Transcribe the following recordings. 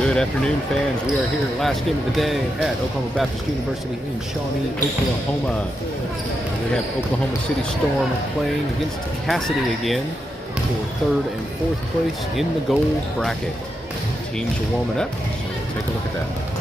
Good afternoon, fans. We are here, last game of the day at Oklahoma Baptist University in Shawnee, Oklahoma. We have Oklahoma City Storm playing against Casady again for third and fourth place in the gold bracket. Teams are warming up, so we'll take a look at that.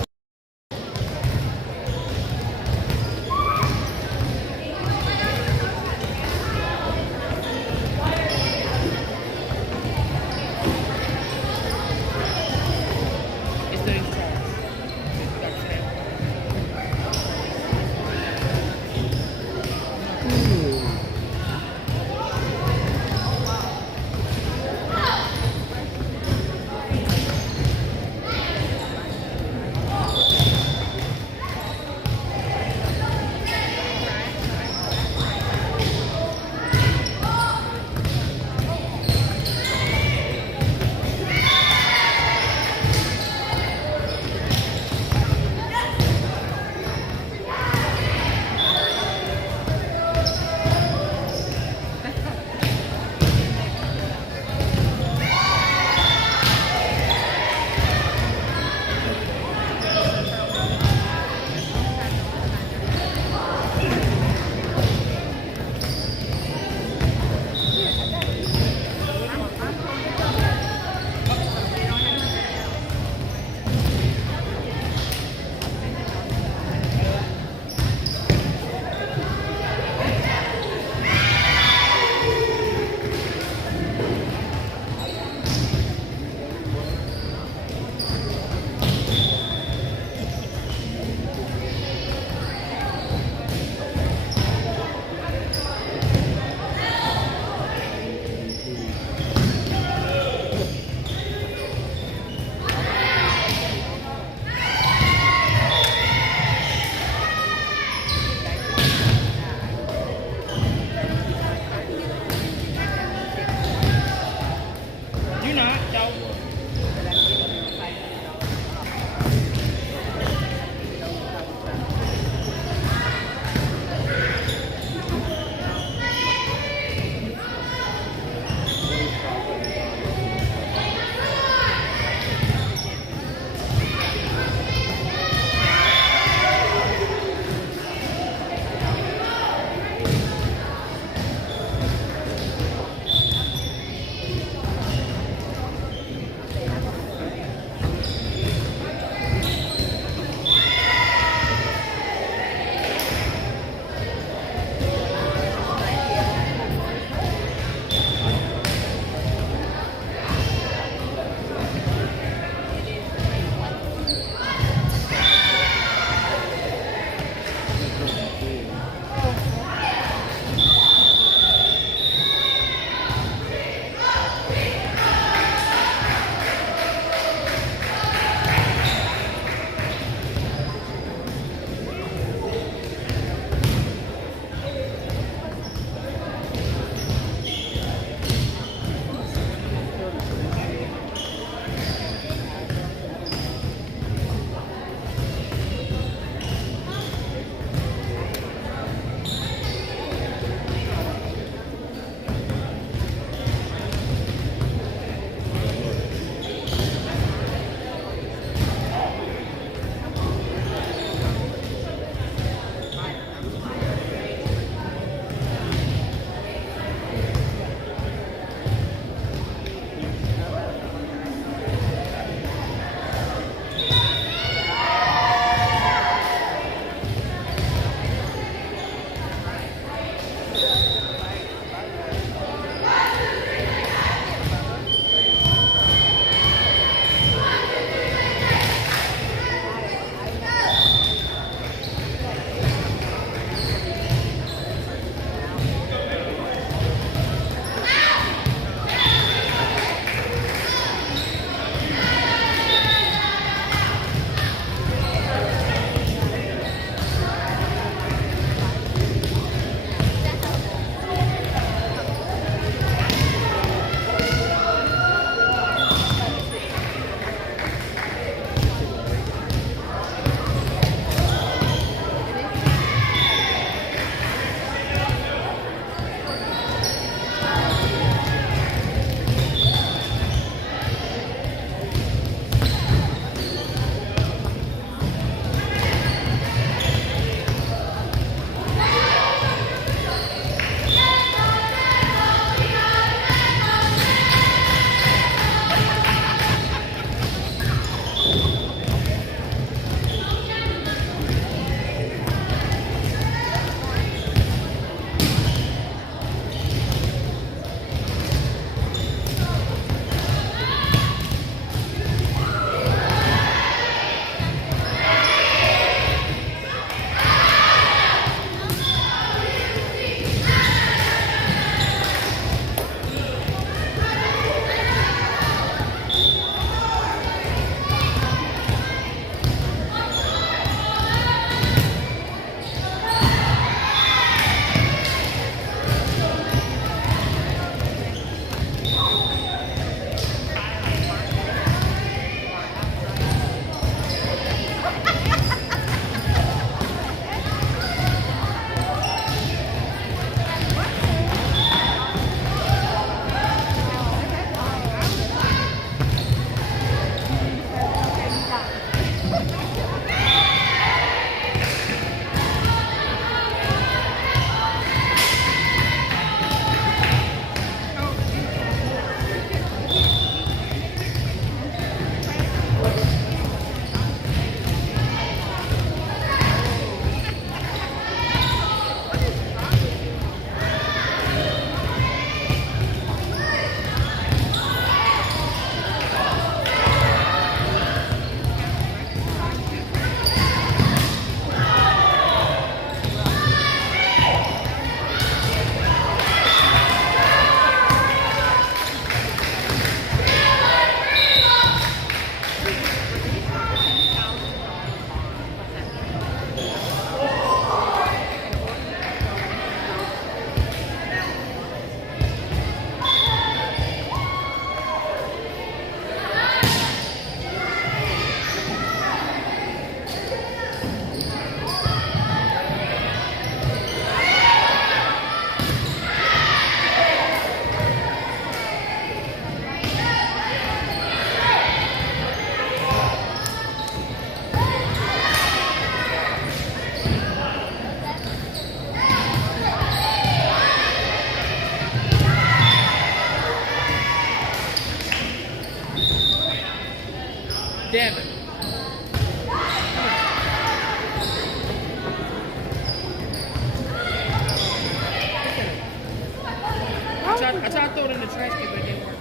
I tried to throw it in the trash can, but it didn't work.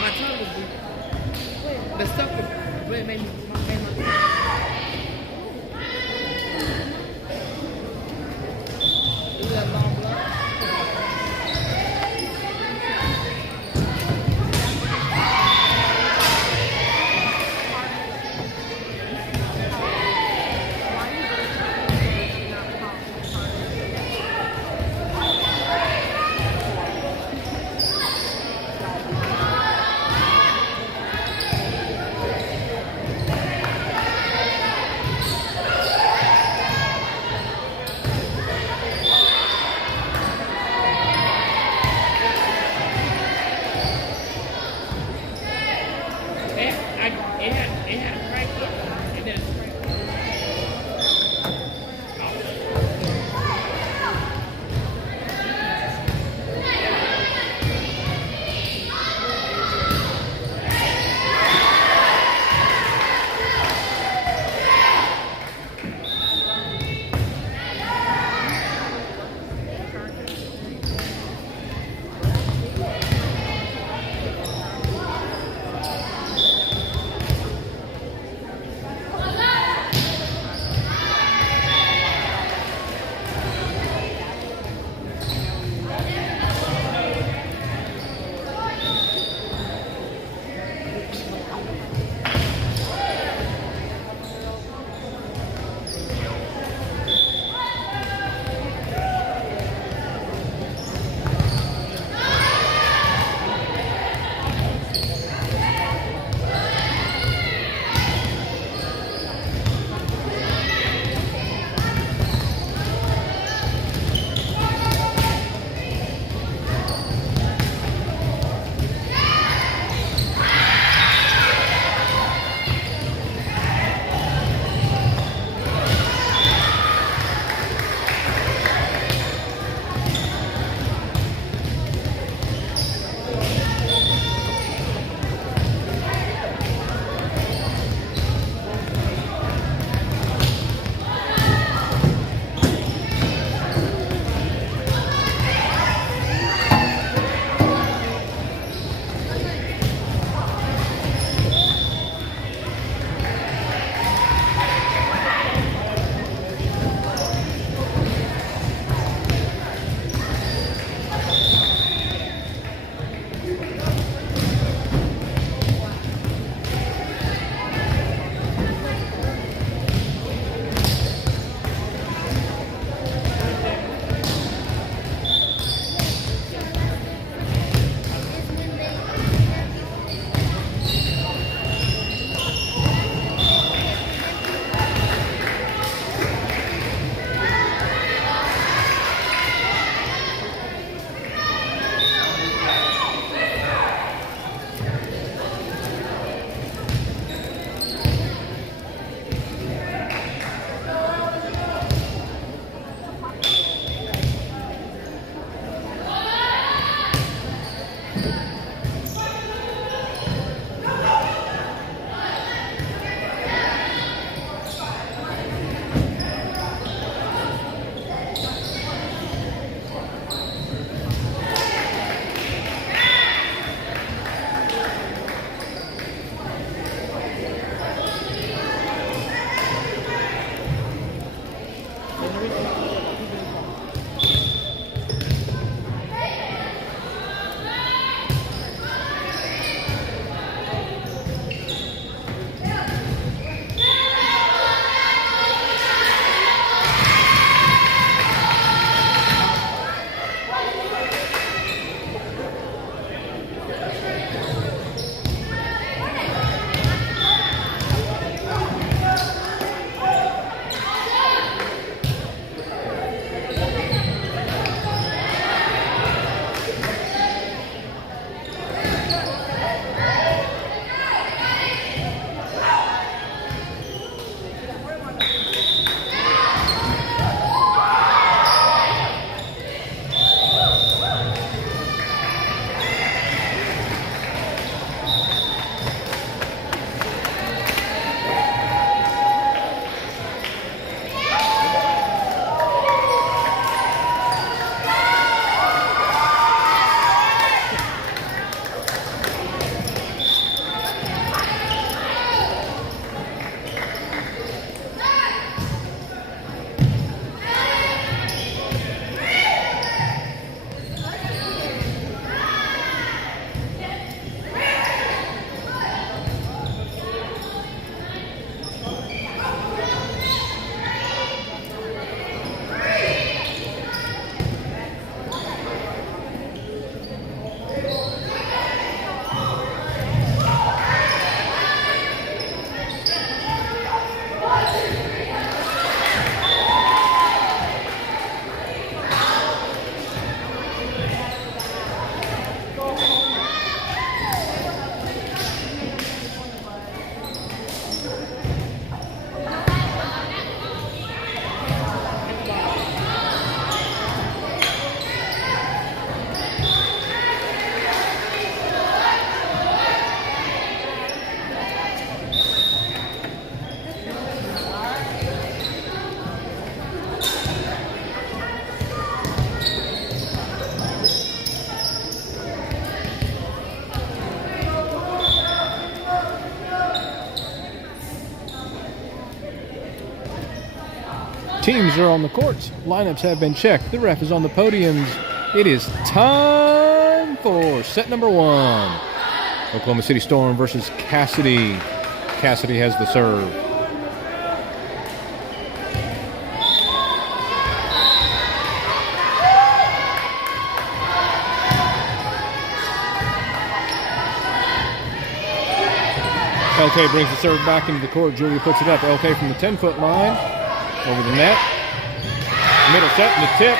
My tongue was bleeding. The stuff was, but it made my Is that long blood? Teams are on the courts. Lineups have been checked. The ref is on the podiums. It is time for set number 1. Oklahoma City Storm versus Casady. Casady has the serve. LK brings the serve back into the court. Julia puts it up. LK from the 10-foot line. Over the net. Middle set and the tip.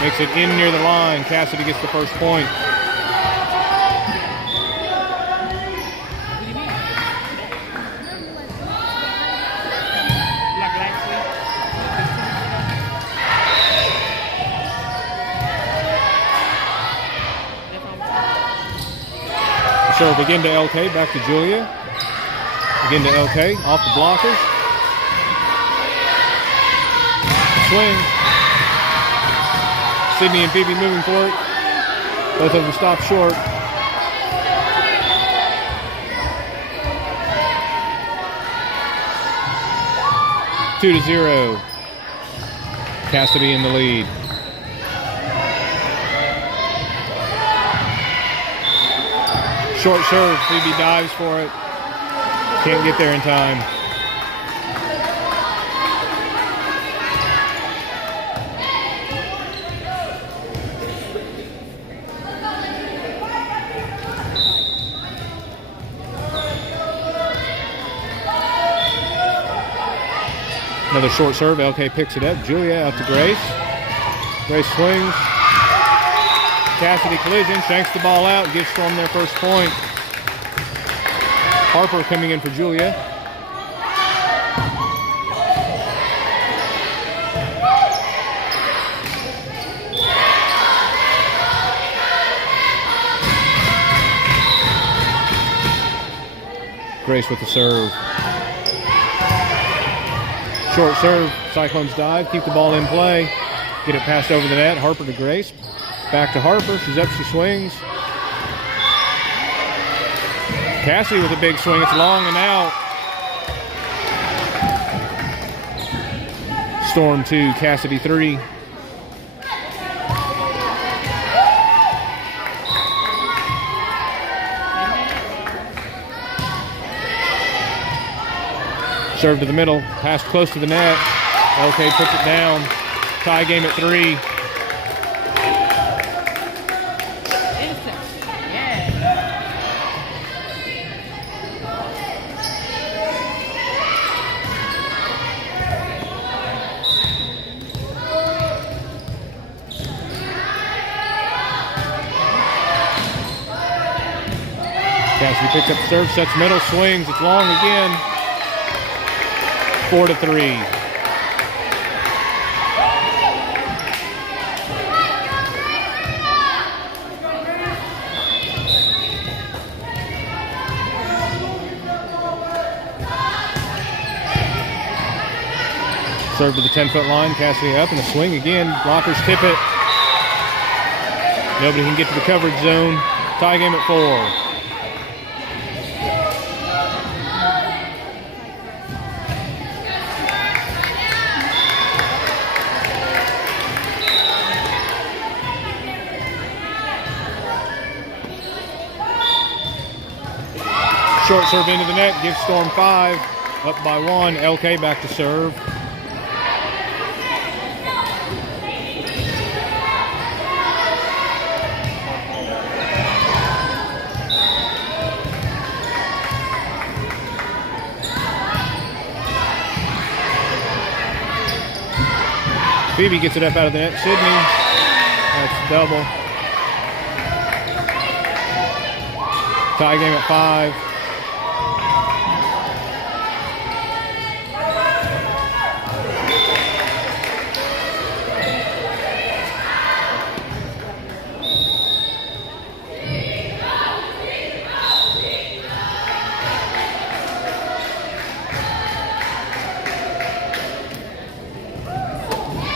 Makes it in near the line. Casady gets the first point. Serve again to LK, back to Julia. Again to LK, off the blockers. Swing. Sydney and Phoebe moving for it. Both of them stop short. Two to 0. Casady in the lead. Short serve, Phoebe dives for it. Can't get there in time. Another short serve, LK picks it up. Julia out to Grace. Grace swings. Casady collision, shanks the ball out, gives Storm their first point. Harper coming in for Julia. Grace with the serve. Short serve, Cyclones dive, keep the ball in play. Get it passed over the net, Harper to Grace. Back to Harper, she's up, she swings. Casady with a big swing, it's long and out. Storm 2, Casady 3. Serve to the middle, pass close to the net. LK puts it down. Tie game at 3. Casady picks up the serve, sets middle, swings, it's long again. 4 to 3. Serve to the 10-foot line, Casady up and a swing again. Blockers tip it. Nobody can get to the coverage zone. Tie game at 4. Short serve into the net, gives Storm 5. Up by 1, LK back to serve. Phoebe gets it up out of the net. Sydney, that's double. Tie game at 5.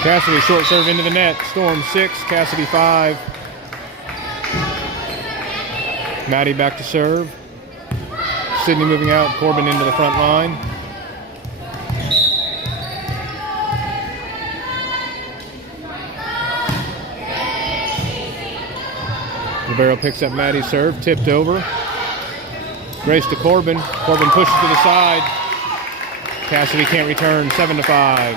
Casady short serve into the net. Storm 6, Casady 5. Maddie back to serve. Sydney moving out. Corbin into the front line. Libero picks up Maddie's serve, tipped over. Grace to Corbin. Corbin pushes to the side. Casady can't return, 7-5.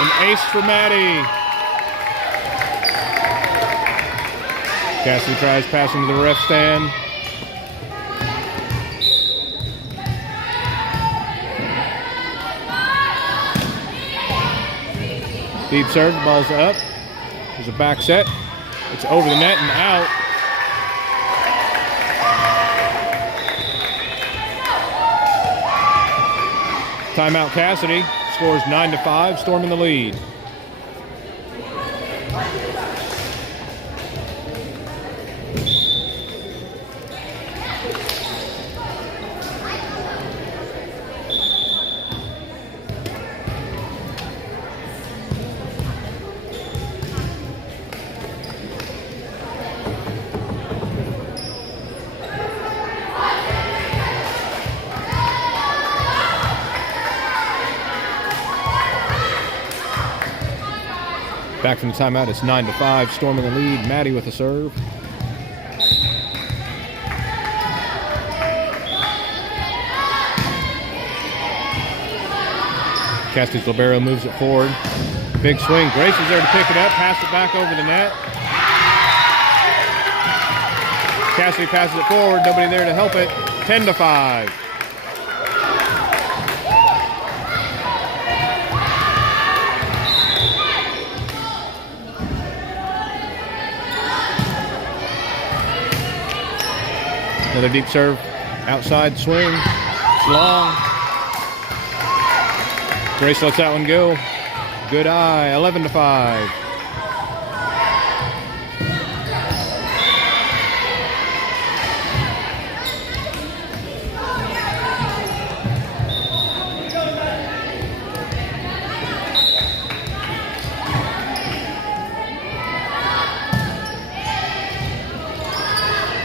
An ace for Maddie. Casady tries passing to the ref stand. Deep serve, the ball's up. There's a back set. It's over the net and out. Timeout Casady. Scores 9-5, Storm in the lead. Back from the timeout, it's 9-5. Storm in the lead. Maddie with a serve. Casady's Libero moves it forward. Big swing. Grace is there to pick it up. Pass it back over the net. Casady passes it forward. Nobody there to help it. 10-5. Another deep serve, outside swing, it's long. Grace lets that one go. Good eye, 11-5.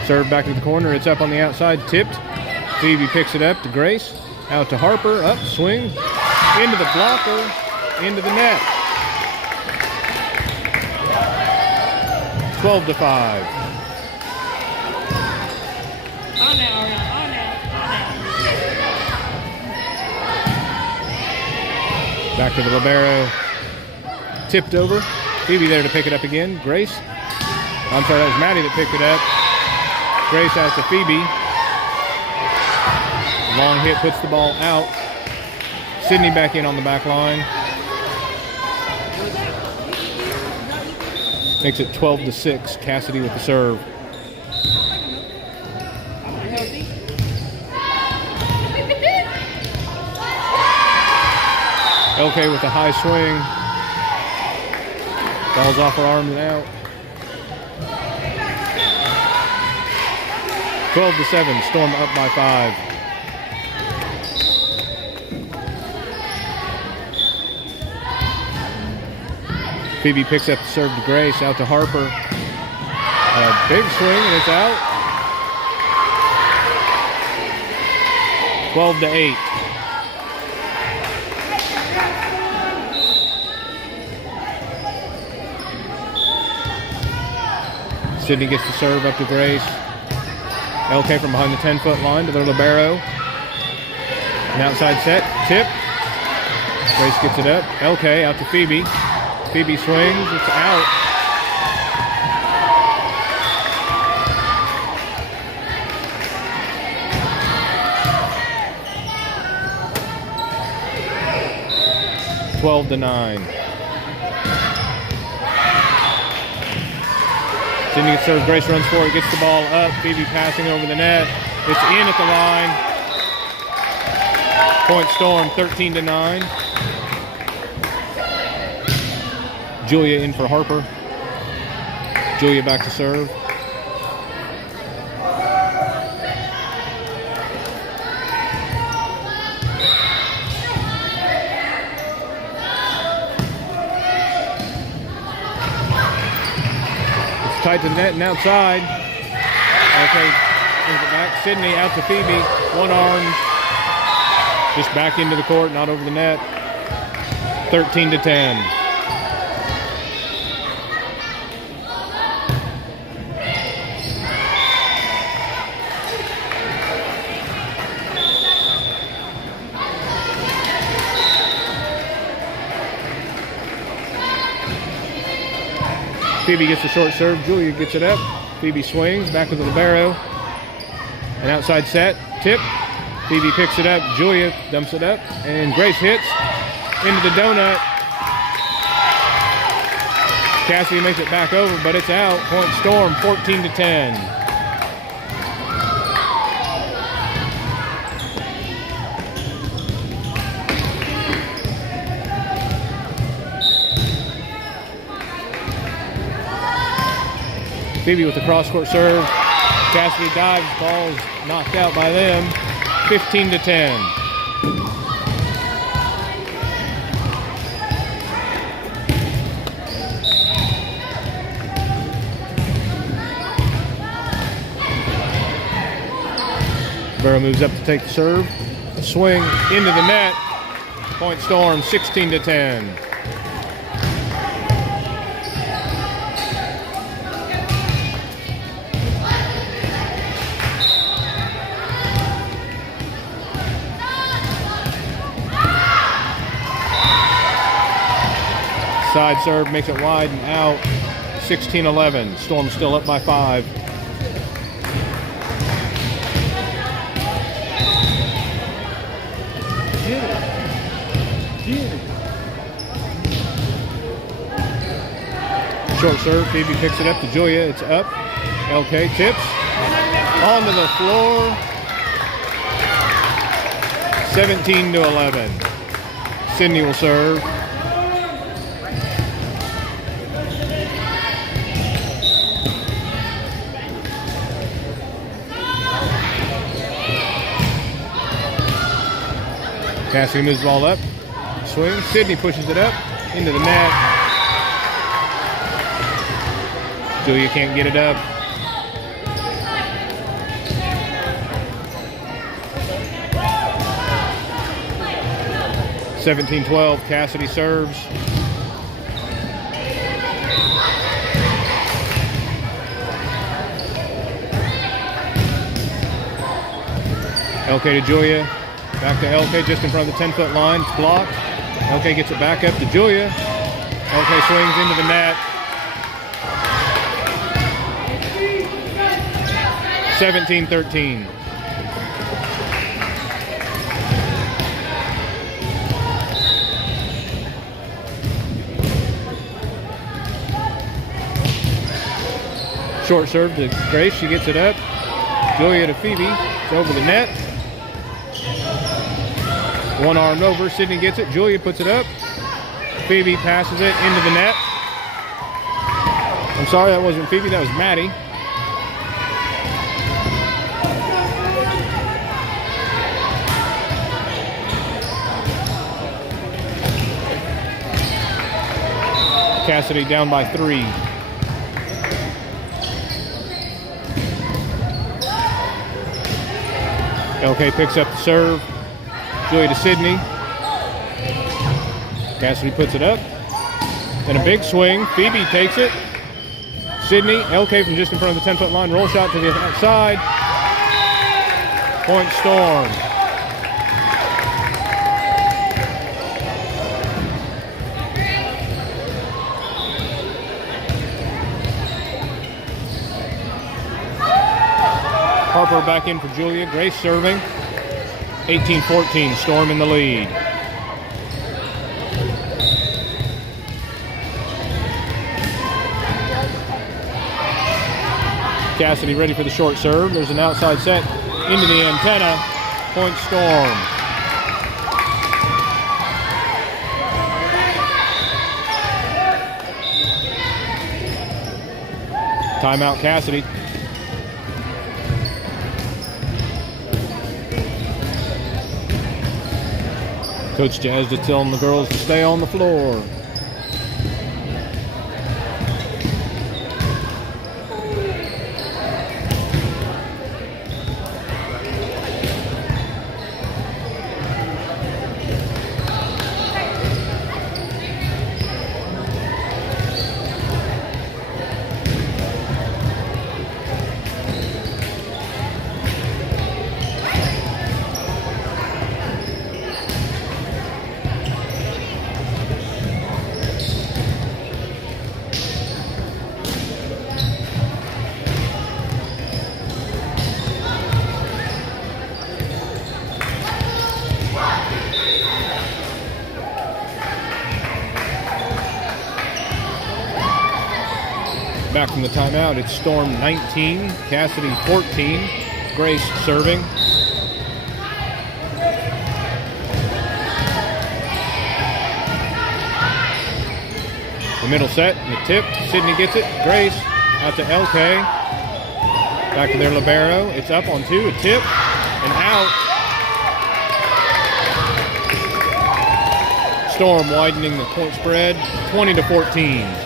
Serve back to the corner. It's up on the outside. Tipped. Phoebe picks it up to Grace. Out to Harper. Up. Swing. Into the blocker. Into the net. 12-5. On now, on now. Back to the Libero. Tipped over. Phoebe there to pick it up again. Grace. I'm sorry, that was Maddie that picked it up. Grace out to Phoebe. Long hit puts the ball out. Sydney back in on the back line. Makes it 12-6. Casady with the serve. LK with a high swing. Ball's off her arm and out. 12-7, Storm up by 5. Phoebe picks up the serve to Grace, out to Harper. A big swing and it's out. 12-8. Sydney gets the serve up to Grace. LK from behind the 10-foot line to their Libero. An outside set, tip. Grace gets it up. LK out to Phoebe. Phoebe swings, it's out. (12-9). Sydney gets served. Grace runs forward, gets the ball up. Phoebe passing over the net. It's in at the line. Point Storm, 13-9. Julia in for Harper. Julia back to serve. It's tight to the net and outside. Okay, brings it back. Sydney out to Phoebe. One arm. Just back into the court, not over the net. 13-10. Phoebe gets the short serve. Julia gets it up. Phoebe swings back with the libero. An outside set. Tip. Phoebe picks it up. Julia dumps it up. And Grace hits into the donut. Casady makes it back over, but it's out. Point Storm, 14-10. Phoebe with the cross-court serve. Casady dives, ball's knocked out by them. 15-10. Barrow moves up to take the serve. A swing into the net. Point Storm, 16-10. Side serve makes it wide and out. 16-11. Storm still up by 5. Short serve. Phoebe picks it up to Julia. It's up. LK tips. Onto the floor. 17-11. Sydney will serve. Casady moves the ball up. Swing. Sydney pushes it up into the net. Julia can't get it up. (17-12). Casady serves. LK to Julia. Back to LK just in front of the 10-foot line. It's blocked. LK gets it back up to Julia. LK swings into the net. 17-13. Short serve to Grace. She gets it up. Julia to Phoebe. It's over the net. One arm over. Sydney gets it. Julia puts it up. Phoebe passes it into the net. I'm sorry, that wasn't Phoebe. That was Maddie. Casady down by 3. LK picks up the serve. Julia to Sydney. Casady puts it up. And a big swing. Phoebe takes it. Sydney, LK from just in front of the 10-foot line. Roll shot to the outside. Point Storm. Harper back in for Julia. Grace serving. 18-14. Storm in the lead. Casady ready for the short serve. There's an outside set into the antenna. Point Storm. Timeout Casady. Coach Jazz just telling the girls to stay on the floor. Back from the timeout, it's Storm 19, Casady 14. Grace serving. The middle set and the tip. Sydney gets it. Grace out to LK. Back to their libero. It's up on 2. A tip and out. Storm widening the point spread, 20-14.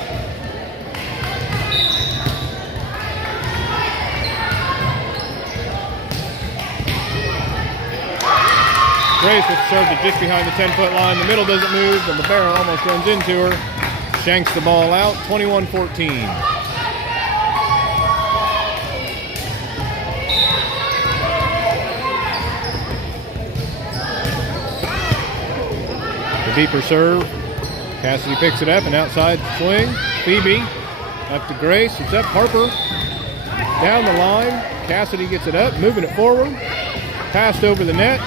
Grace with the serve to just behind the 10-foot line. The middle doesn't move. The libero almost runs into her. Shanks the ball out, 21-14. The deeper serve. Casady picks it up, and outside swing. Phoebe up to Grace. It's up. Harper down the line. Casady gets it up, moving it forward. Passed over the net.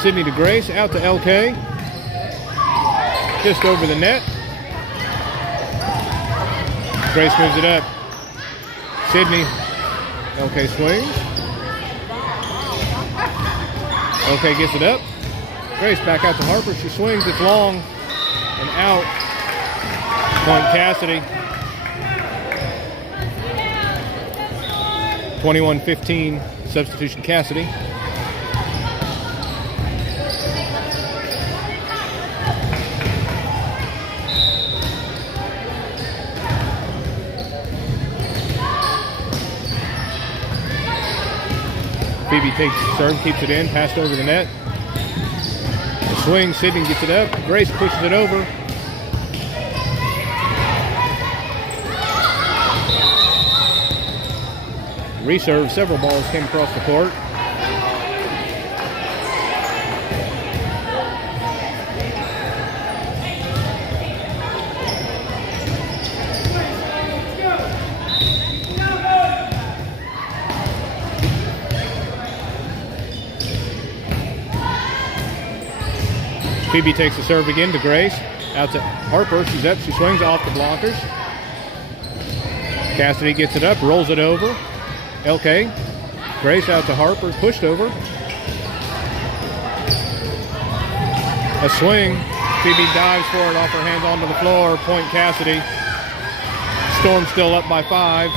Sydney to Grace, out to LK. Just over the net. Grace moves it up. Sydney. LK swings. LK gets it up. Grace back out to Harper. She swings. It's long and out. Point Casady. 21-15. Substitution Casady. Phoebe takes the serve, keeps it in, passed over the net. The swing, Sydney gets it up. Grace pushes it over. Reserve, several balls came across the court. Phoebe takes the serve again to Grace. Out to Harper. She's up. She swings off the blockers. Casady gets it up, rolls it over. LK. Grace out to Harper. Pushed over. A swing. Phoebe dives for it off her hands onto the floor. Point Casady. Storm still up by 5.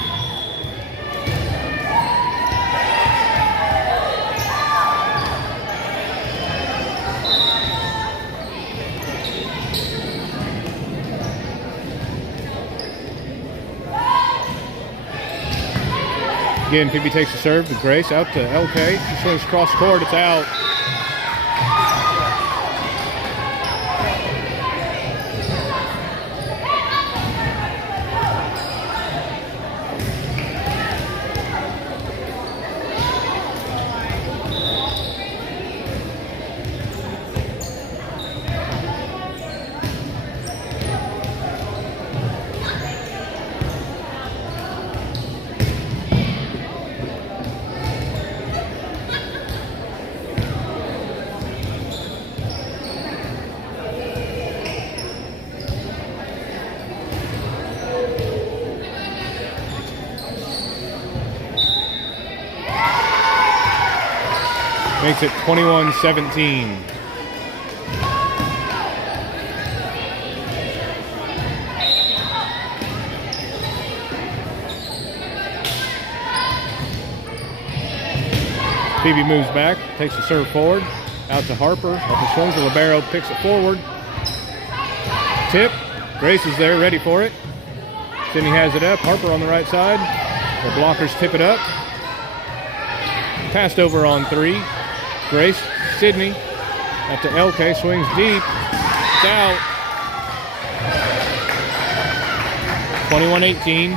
Again, Phoebe takes the serve to Grace, out to LK. She swings across the court, it's out. Makes it 21-17. Phoebe moves back, takes the serve forward, out to Harper. Harper swings, the libero picks it forward. Tip. Grace is there, ready for it. Sydney has it up. Harper on the right side. The blockers tip it up. Passed over on 3. Grace, Sydney, up to LK, swings deep. It's out. 21-18.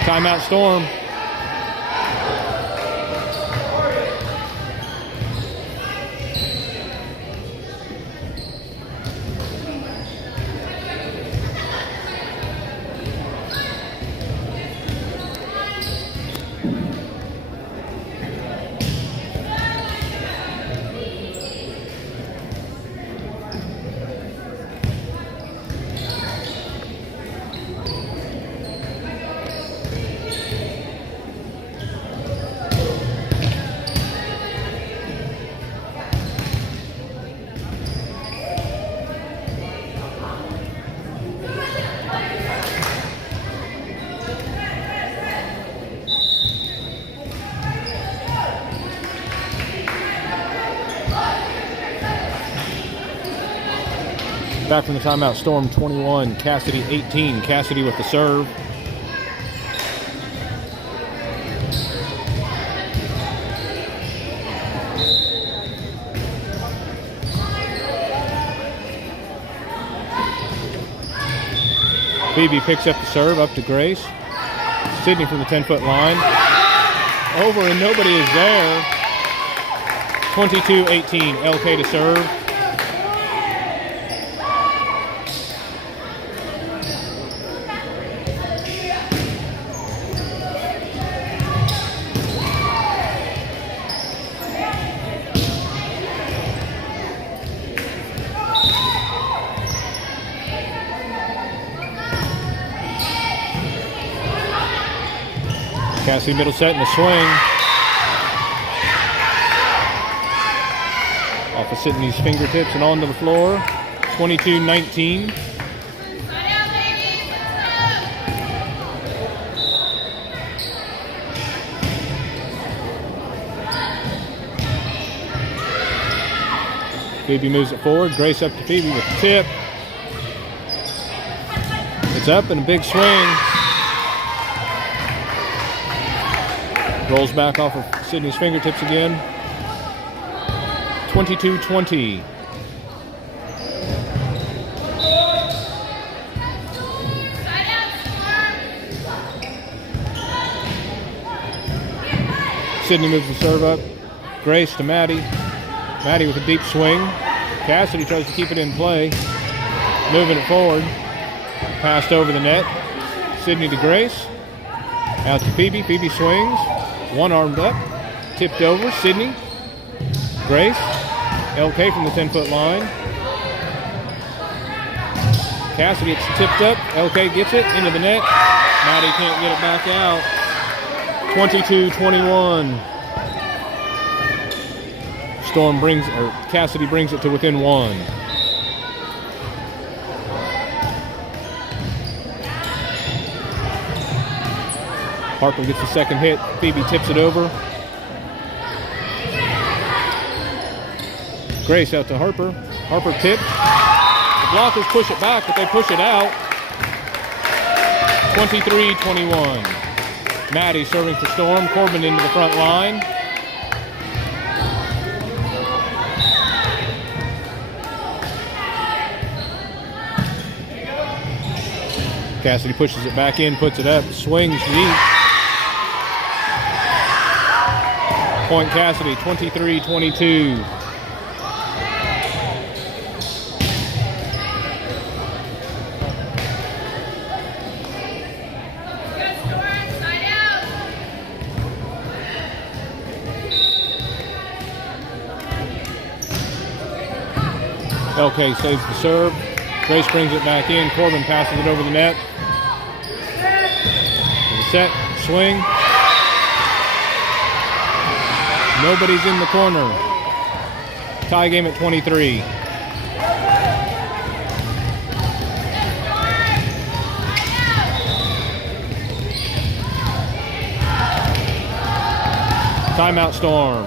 Timeout Storm. Back from the timeout, Storm 21, Casady 18. Casady with the serve. Phoebe picks up the serve, up to Grace. Sydney from the 10-foot line. Over and nobody is there. 22-18, LK to serve. Casady middle set and a swing. Off of Sydney's fingertips and onto the floor. 22-19. Phoebe moves it forward. Grace up to Phoebe with the tip. It's up and a big swing. Rolls back off of Sydney's fingertips again. 22-20. Sydney moves the serve up. Grace to Maddie. Maddie with a deep swing. Casady tries to keep it in play. Moving it forward. Passed over the net. Sydney to Grace. Out to Phoebe. Phoebe swings. One armed up. Tipped over. Sydney. Grace. LK from the 10-foot line. Casady, it's tipped up. LK gets it into the net. Maddie can't get it back out. 22-21. Casady brings it to within one. Harper gets the second hit. Phoebe tips it over. Grace out to Harper. Harper tipped. The blockers push it back, but they push it out. 23-21. Maddie serving for Storm. Corbin into the front line. Casady pushes it back in, puts it up, swings deep. Point Casady, 23-22. LK saves the serve. Grace brings it back in. Corbin passes it over the net. The set, swing. Nobody's in the corner. Tie game at 23. Timeout Storm.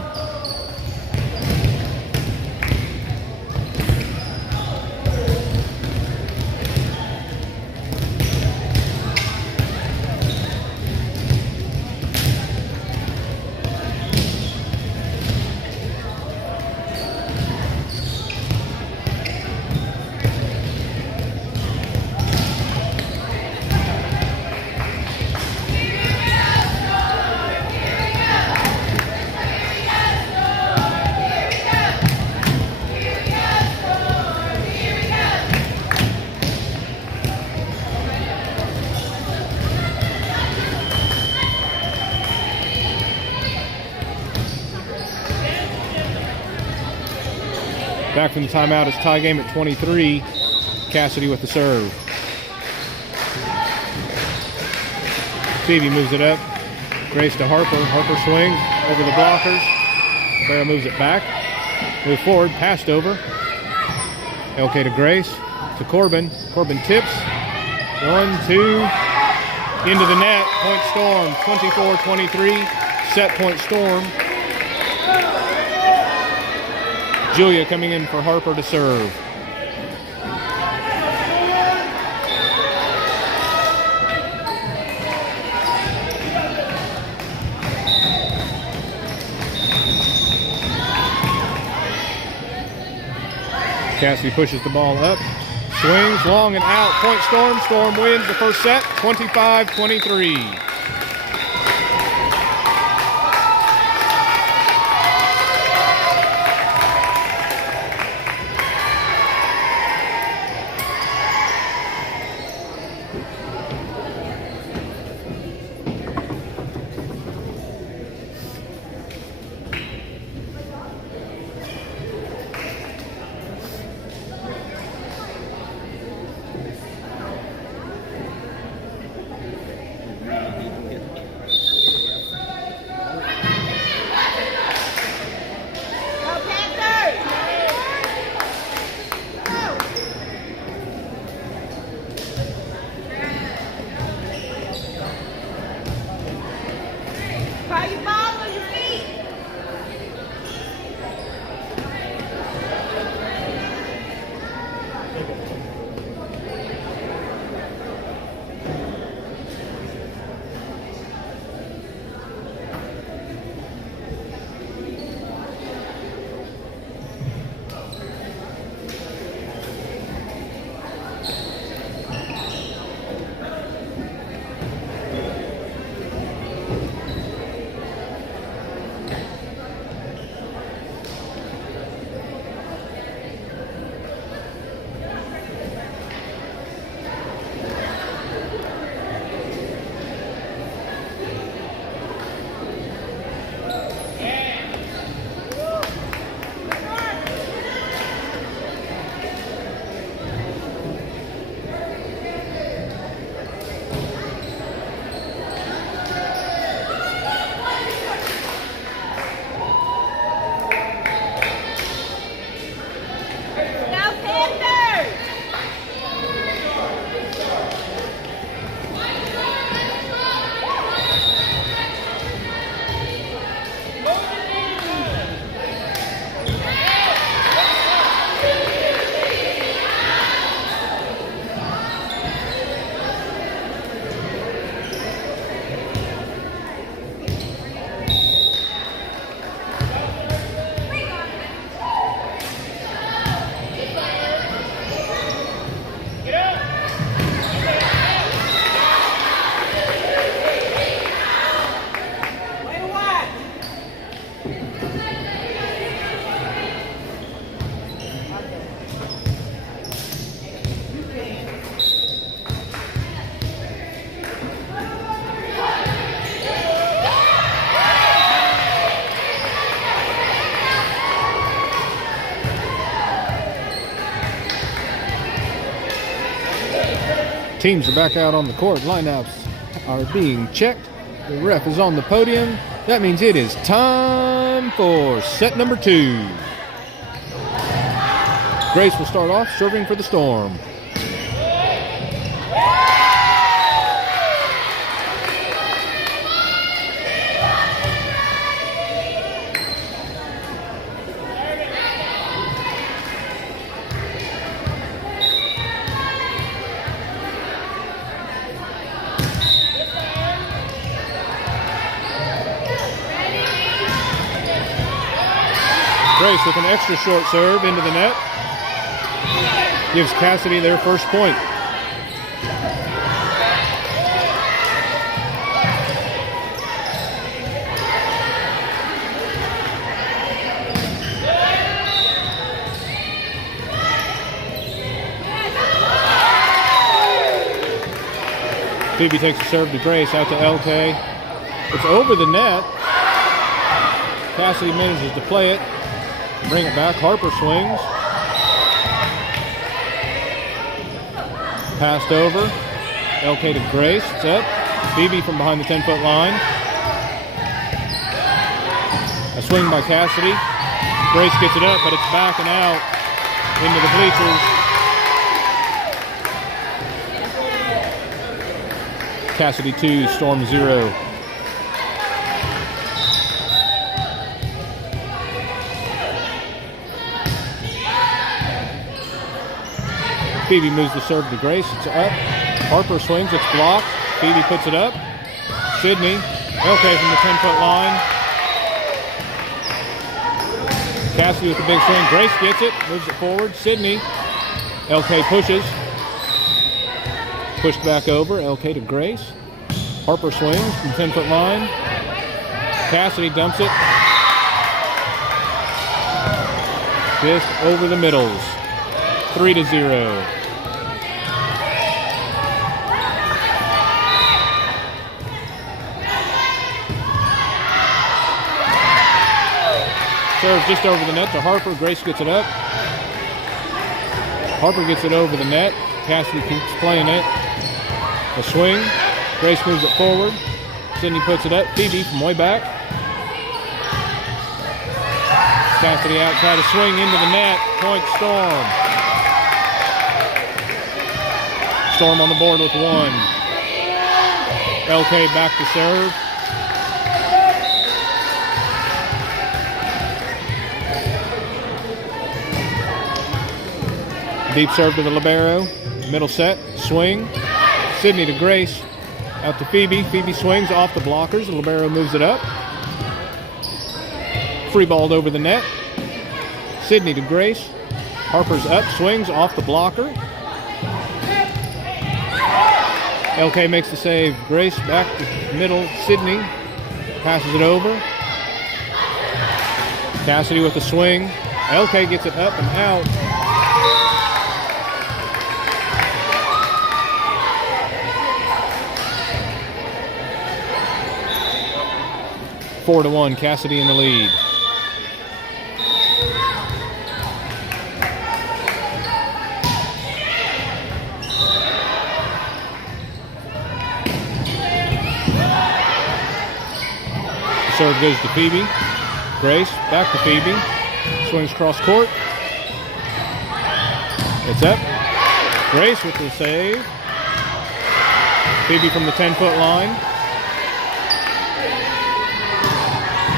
Back from the timeout, it's tie game at 23. Casady with the serve. Phoebe moves it up. Grace to Harper. Harper swings over the blockers. Barra moves it back. Move forward, passed over. LK to Grace. To Corbin. Corbin tips. 1, 2. Into the net. Point Storm. 24-23. Set point Storm. Julia coming in for Harper to serve. Casady pushes the ball up, swings long and out. Point Storm. Storm wins the first set, 25-23. Teams are back out on the court. Lineups are being checked. The ref is on the podium. That means it is time for set number 2. Grace will start off serving for the Storm. Grace with an extra short serve into the net. Gives Casady their first point. Phoebe takes a serve to Grace, out to LK. It's over the net. Casady manages to play it. Bring it back. Harper swings. Passed over. LK to Grace. It's up. Phoebe from behind the 10-foot line. A swing by Casady. Grace gets it up, but it's back and out into the bleachers. Casady 2, Storm 0. Phoebe moves the serve to Grace. It's up. Harper swings. It's blocked. Phoebe puts it up. Sydney. LK from the 10-foot line. Casady with the big swing. Grace gets it, moves it forward. Sydney. LK pushes. Pushed back over. LK to Grace. Harper swings from the 10-foot line. Casady dumps it. Just over the middles. 3-0. Serve just over the net to Harper. Grace gets it up. Harper gets it over the net. Casady keeps playing it. A swing. Grace moves it forward. Sydney puts it up. Phoebe from way back. Casady outside a swing into the net. Point Storm. Storm on the board with one. LK back to serve. Deep serve to the libero. Middle set. Swing. Sydney to Grace. Out to Phoebe. Phoebe swings off the blockers. The libero moves it up. Free balled over the net. Sydney to Grace. Harper's up. Swings off the blocker. LK makes the save. Grace back to middle. Sydney passes it over. Casady with the swing. LK gets it up and out. 4-1, Casady in the lead. Serve goes to Phoebe. Grace, back to Phoebe. Swings cross court. It's up. Grace with the save. Phoebe from the 10-foot line.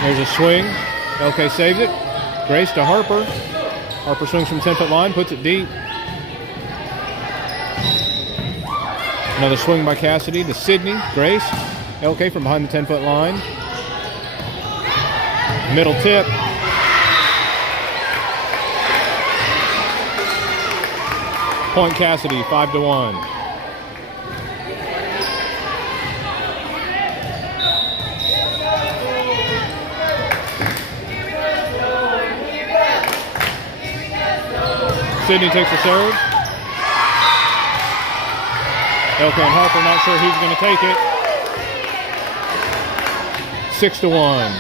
There's a swing. LK saves it. Grace to Harper. Harper swings from 10-foot line, puts it deep. Another swing by Casady to Sydney. Grace. LK from behind the 10-foot line. Middle tip. Point Casady, 5-1. Sydney takes a serve. LK and Harper not sure who's going to take it. 6-1.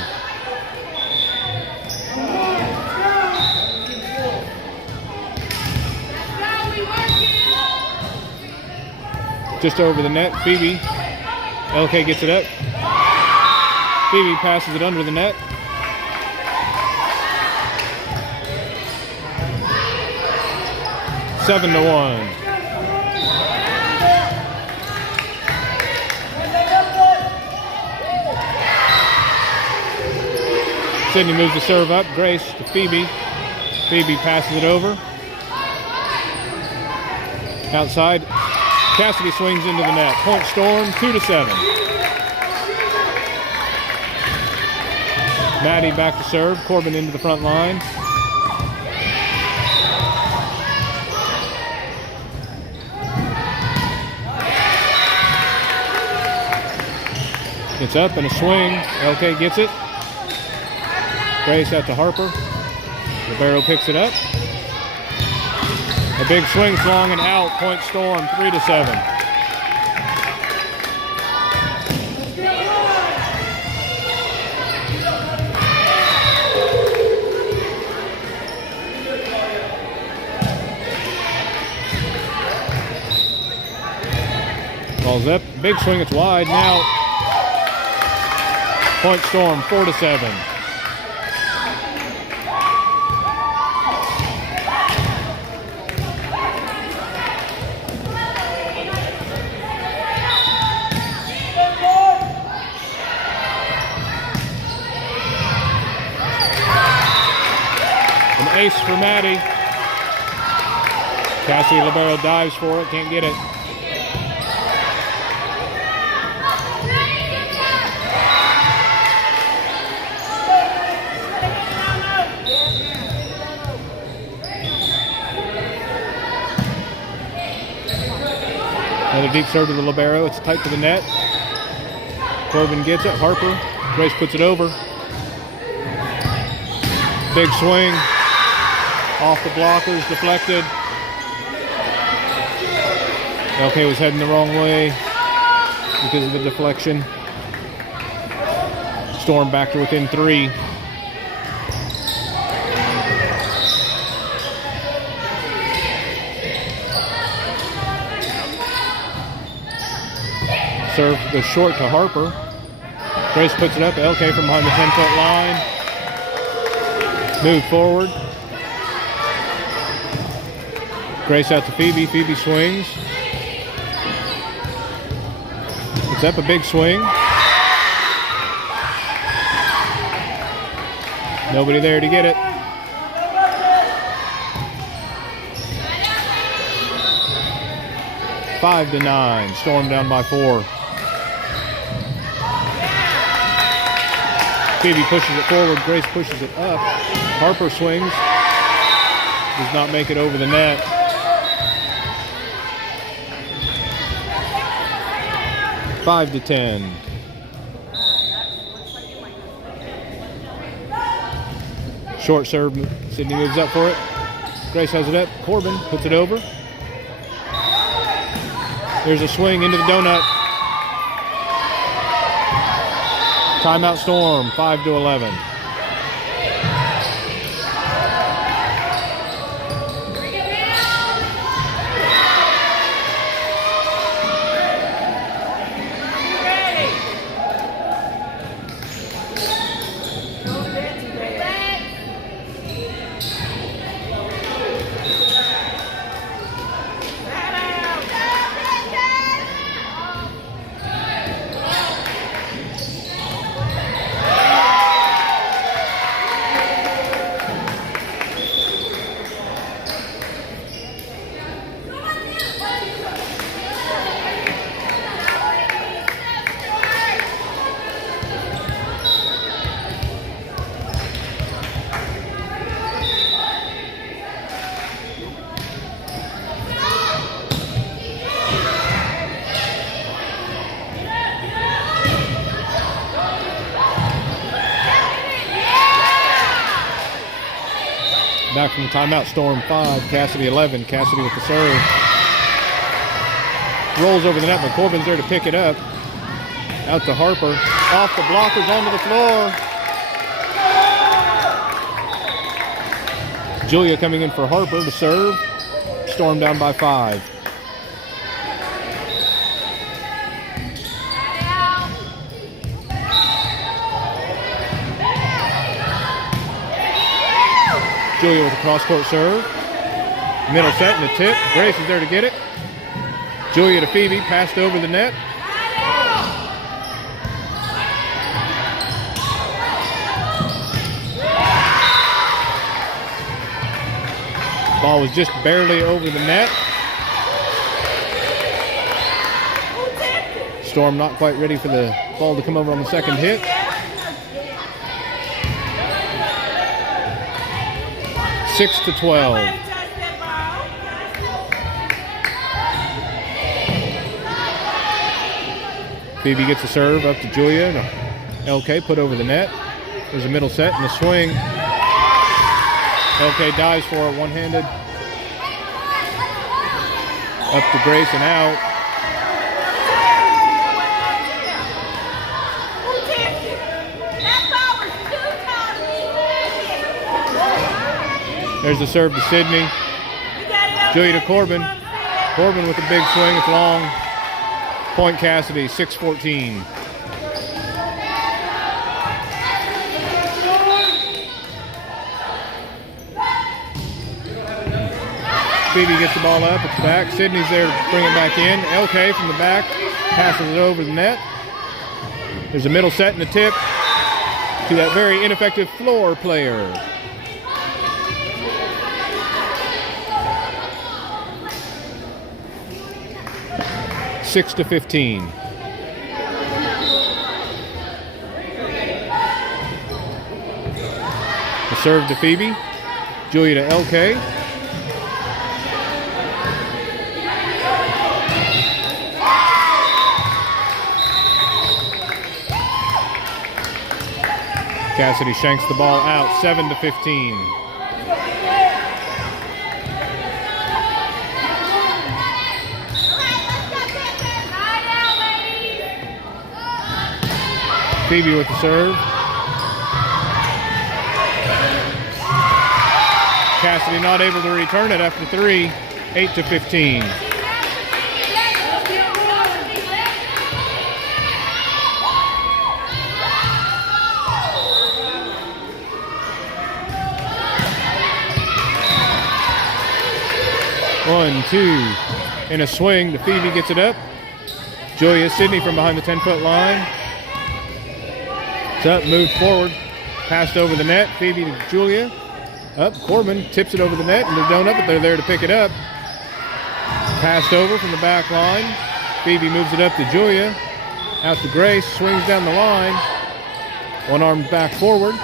Just over the net, Phoebe. LK gets it up. Phoebe passes it under the net. Seven to 1. Sydney moves the serve up. Grace to Phoebe. Phoebe passes it over. Outside. Casady swings into the net. Point Storm, 2-7. Maddie back to serve. Corbin into the front line. It's up and a swing. LK gets it. Grace out to Harper. Libero picks it up. A big swing, long and out. Point Storm, 3-7. Ball's up. Big swing, it's wide. Now, Point Storm, 4-7. Ace for Maddie. Cassie Libero dives for it, can't get it. Another deep serve to the libero. It's tight to the net. Corbin gets it. Harper. Grace puts it over. Big swing. Off the blockers. Deflected. LK was heading the wrong way because of the deflection. Storm back to within 3. Serve goes short to Harper. Grace puts it up. LK from behind the 10-foot line. Move forward. Grace out to Phoebe. Phoebe swings. It's up a big swing. Nobody there to get it. Five to 9. Storm down by 4. Phoebe pushes it forward. Grace pushes it up. Harper swings. Does not make it over the net. Five to 10. Short serve. Sydney moves up for it. Grace has it up. Corbin puts it over. There's a swing into the donut. Timeout Storm, 5 to 11. Back from the timeout, Storm 5, Casady 11. Casady with the serve. Rolls over the net, but Corbin's there to pick it up. Out to Harper. Off the blockers, onto the floor. Julia coming in for Harper to serve. Storm down by 5. Julia with a cross-court serve. Middle set and a tip. Grace is there to get it. Julia to Phoebe. Passed over the net. Ball was just barely over the net. Storm not quite ready for the ball to come over on the second hit. Six to 12. Phoebe gets the serve up to Julia. LK put over the net. There's a middle set and a swing. LK dives for it one-handed. Up to Grace and out. There's the serve to Sydney. Julia to Corbin. Corbin with a big swing. It's long. Point Casady, 6-14. Phoebe gets the ball up. It's back. Sydney's there to bring it back in. LK from the back. Passes it over the net. There's a middle set and a tip to that very ineffective floor player. Six to 15. The serve to Phoebe. Julia to LK. Casady shanks the ball out, 7-15. Phoebe with the serve. Casady not able to return it after 3, 8-15. One, two, in a swing. The Phoebe gets it up. Julia Sidney from behind the 10-foot line. It's up, moved forward, passed over the net. Phoebe to Julia. Up, Corbin tips it over the net, and they don't up it. They're there to pick it up. Passed over from the back line. Phoebe moves it up to Julia. Out to Grace, swings down the line. One arm back forward.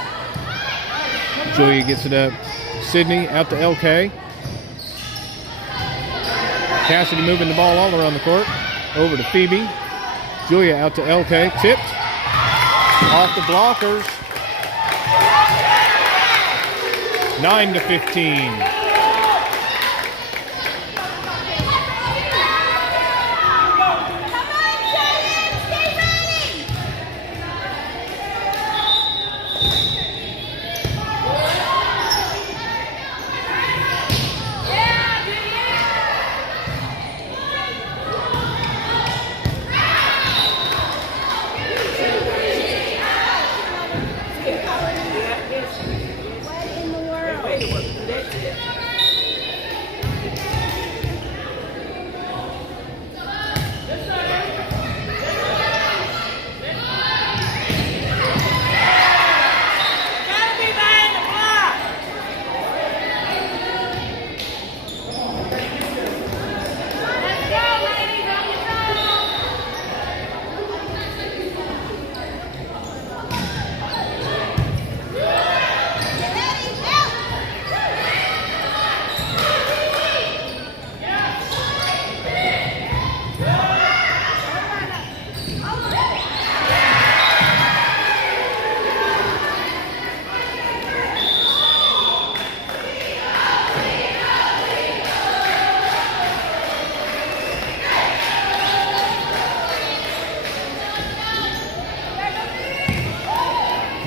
Julia gets it up. Sidney out to LK. Casady moving the ball all around the court. Over to Phoebe. Julia out to LK. Tipped. Off the blockers. 9-15.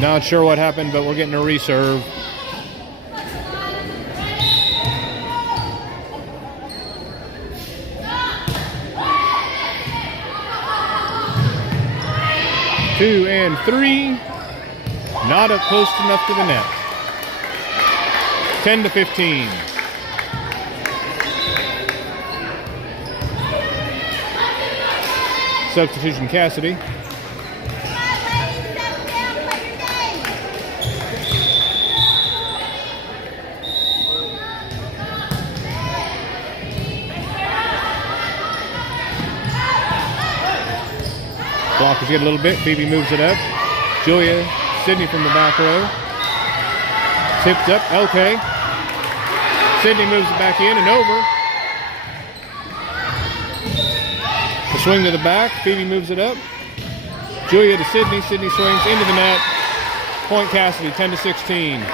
Not sure what happened, but we're getting a reserve. Two and three. Not up close enough to the net. 10-15. Substitution Casady. Blockers get a little bit. Phoebe moves it up. Julia Sidney from the back row. Tipped up. LK. Sidney moves it back in and over. The swing to the back. Phoebe moves it up. Julia to Sidney. Sidney swings into the net. Point Casady, 10-16.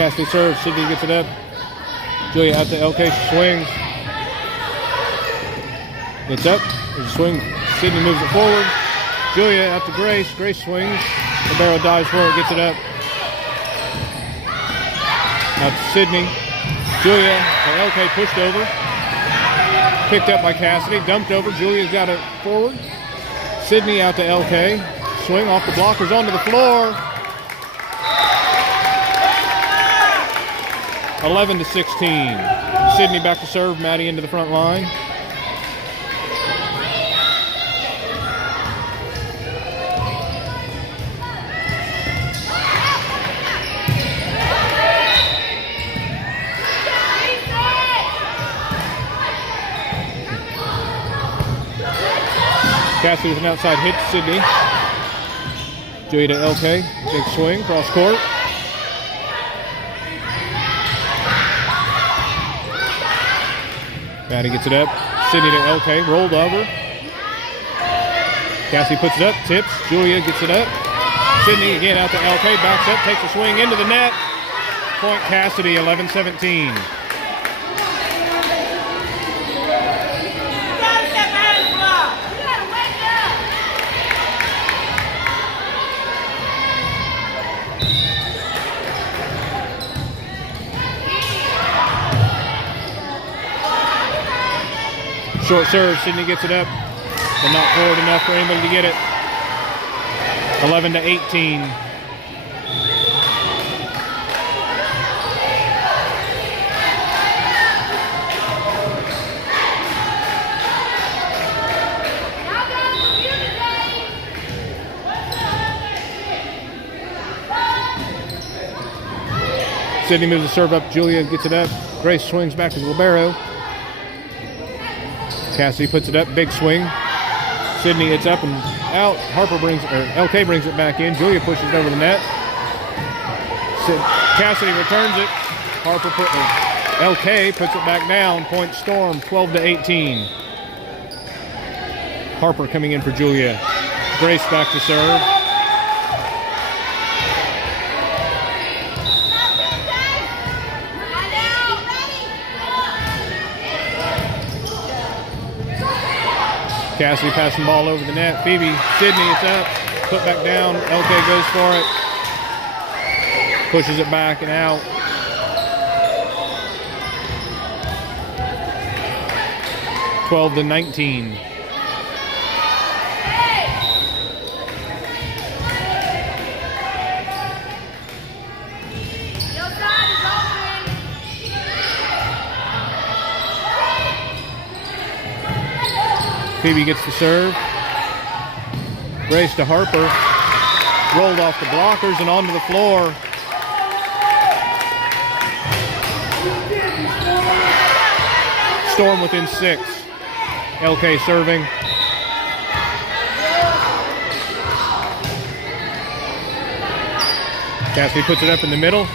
Casady serves. Sydney gets it up. Julia out to LK. She swings. It's up. There's a swing. Sydney moves it forward. Julia out to Grace. Grace swings. Libero dives for it. Gets it up. Out to Sydney. Julia to LK, pushed over. Picked up by Casady. Dumped over. Julia's got it forward. Sydney out to LK. Swing off the blockers onto the floor. 11-16. Sydney back to serve. Maddie into the front line. Casady with an outside hit to Sydney. Julia to LK. Big swing, cross court. Maddie gets it up. Sydney to LK. Rolled over. Casady puts it up. Tips. Julia gets it up. Sydney again out to LK. Backs up. Takes a swing into the net. Point Casady, 11-17. Short serve, Sydney gets it up, but not forward enough for anybody to get it. 11-18. Sydney moves the serve up, Julia gets it up. Grace swings back to the libero. Casady puts it up, big swing. Sydney, it's up and out. LK brings it back in. Julia pushes it over the net. Casady returns it. LK puts it back down. Point Storm, 12-18. Harper coming in for Julia. Grace back to serve. Casady passing the ball over the net. Phoebe, Sydney, it's up. Put back down. LK goes for it. Pushes it back and out. Twelve to 19. Phoebe gets the serve. Grace to Harper. Rolled off the blockers and onto the floor. Storm within 6. LK serving. Casady puts it up in the middle.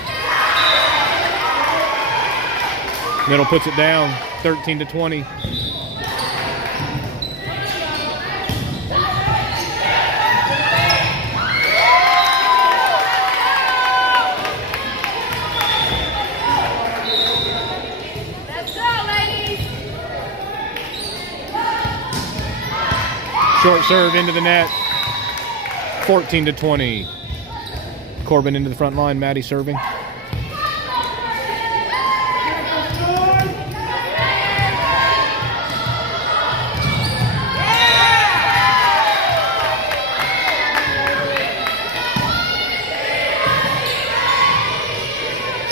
Middle puts it down. 13-20. Short serve into the net. 14-20. Corbin into the front line. Maddie serving.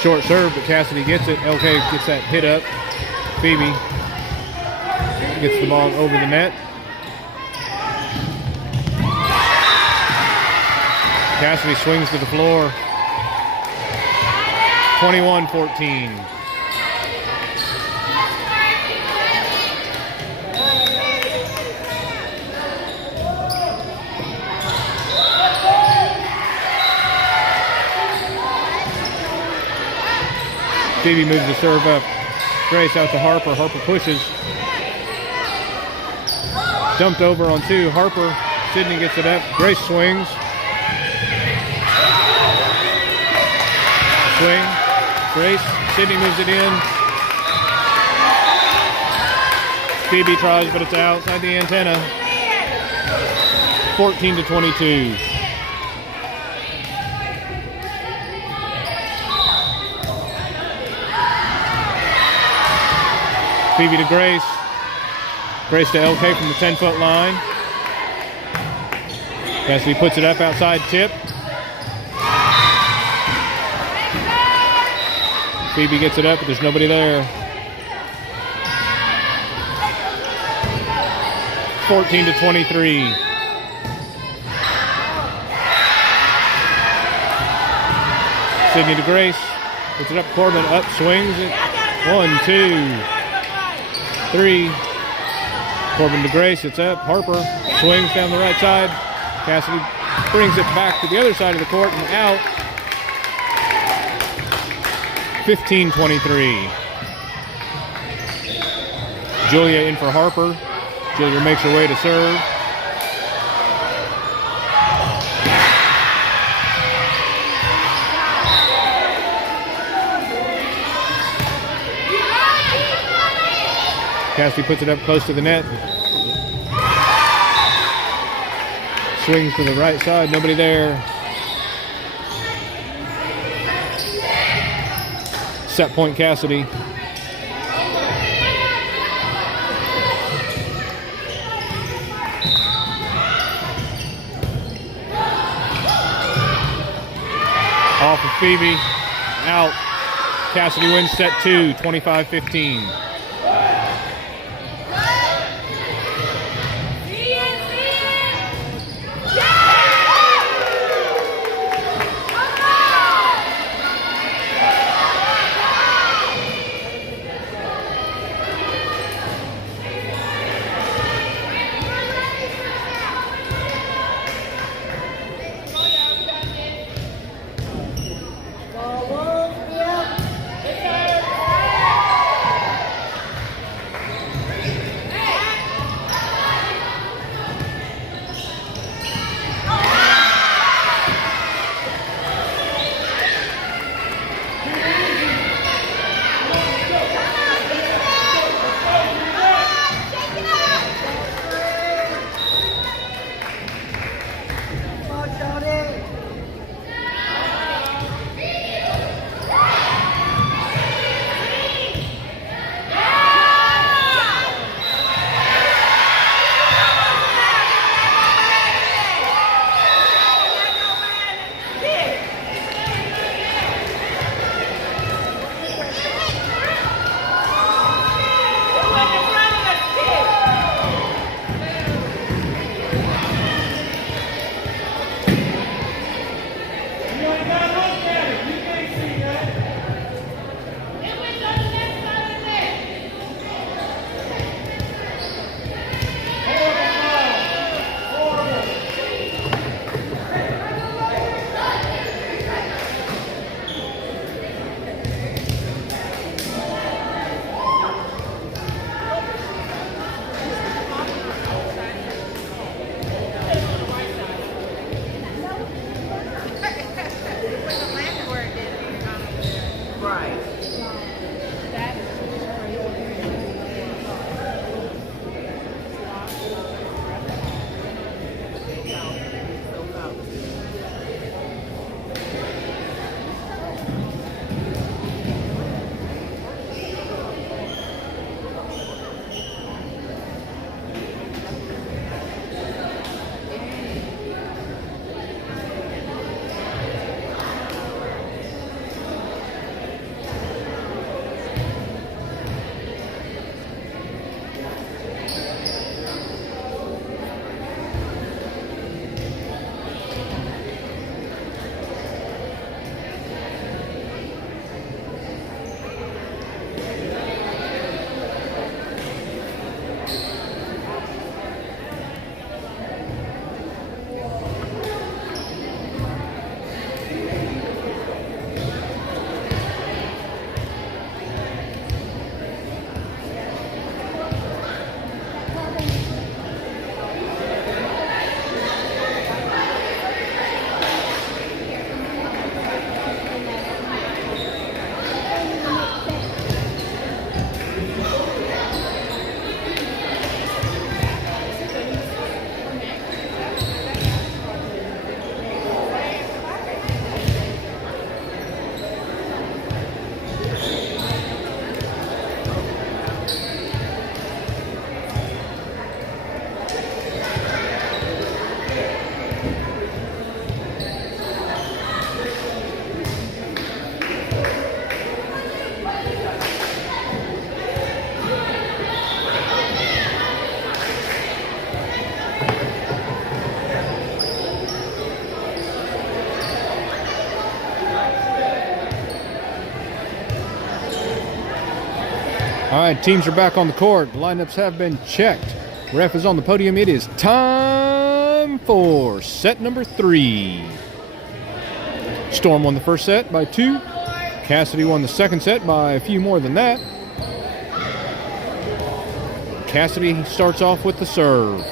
Short serve, but Casady gets it. LK gets that hit up. Phoebe gets the ball over the net. Casady swings to the floor. 21-14. Phoebe moves the serve up. Grace out to Harper. Harper pushes. Dumped over on 2. Harper. Sydney gets it up. Grace swings. Swing. Grace, Sydney moves it in. Phoebe tries, but it's outside the antenna. 14-22. Phoebe to Grace. Grace to LK from the 10-foot line. Casady puts it up outside tip. Phoebe gets it up, but there's nobody there. 14-23. Sydney to Grace. Puts it up, Corbin up, swings it. 1, 2, 3. Corbin to Grace, it's up. Harper swings down the right side. Casady brings it back to the other side of the court and out. 15-23. Julia in for Harper. Julia makes her way to serve. Casady puts it up close to the net. Swings to the right side, nobody there. Set point Casady. Off of Phoebe. Out. Casady wins set 2, 25-15. All right, teams are back on the court. The lineups have been checked. Ref is on the podium. It is time for set number 3. Storm won the first set by 2. Casady won the second set by a few more than that. Casady starts off with the serve.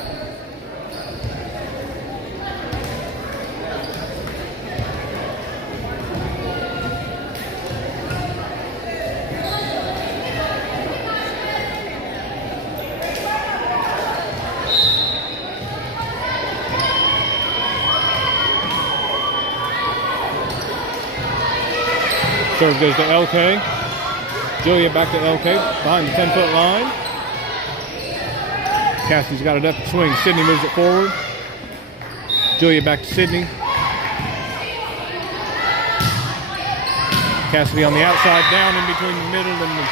Serve goes to LK. Julia back to LK behind the 10-foot line. Cassidy's got it up to swing. Sydney moves it forward. Julia back to Sydney. Casady on the outside, down in between the middle and the...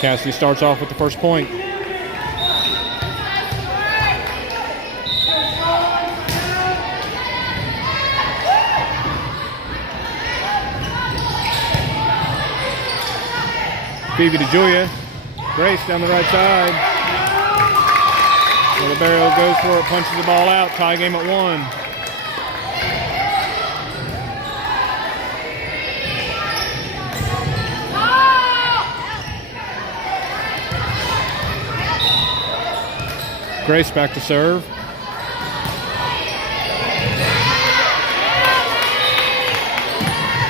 Casady starts off with the first point. Phoebe to Julia. Grace down the right side. Libero goes for it, punches the ball out. Tie game at 1. Grace back to serve.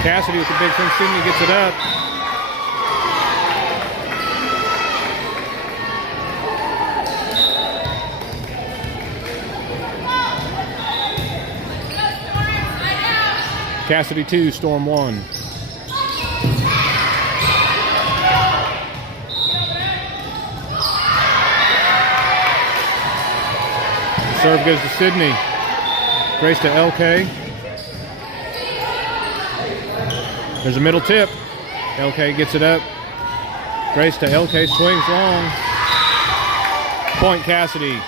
Casady with the big swing. Sydney gets it up. Casady 2, Storm 1. Serve goes to Sydney. Grace to LK. There's a middle tip. LK gets it up. Grace to LK, swings long. Point Casady.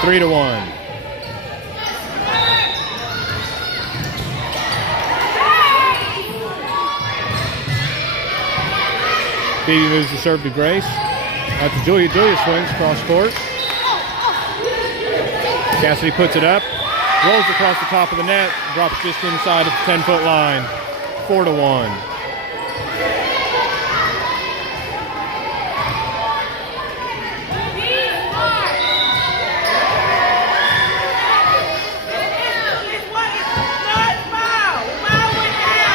Three to 1. Phoebe moves the serve to Grace. Out to Julia. Julia swings cross court. Casady puts it up. Rolls across the top of the net. Drops just inside of the 10-foot line. 4 to 1.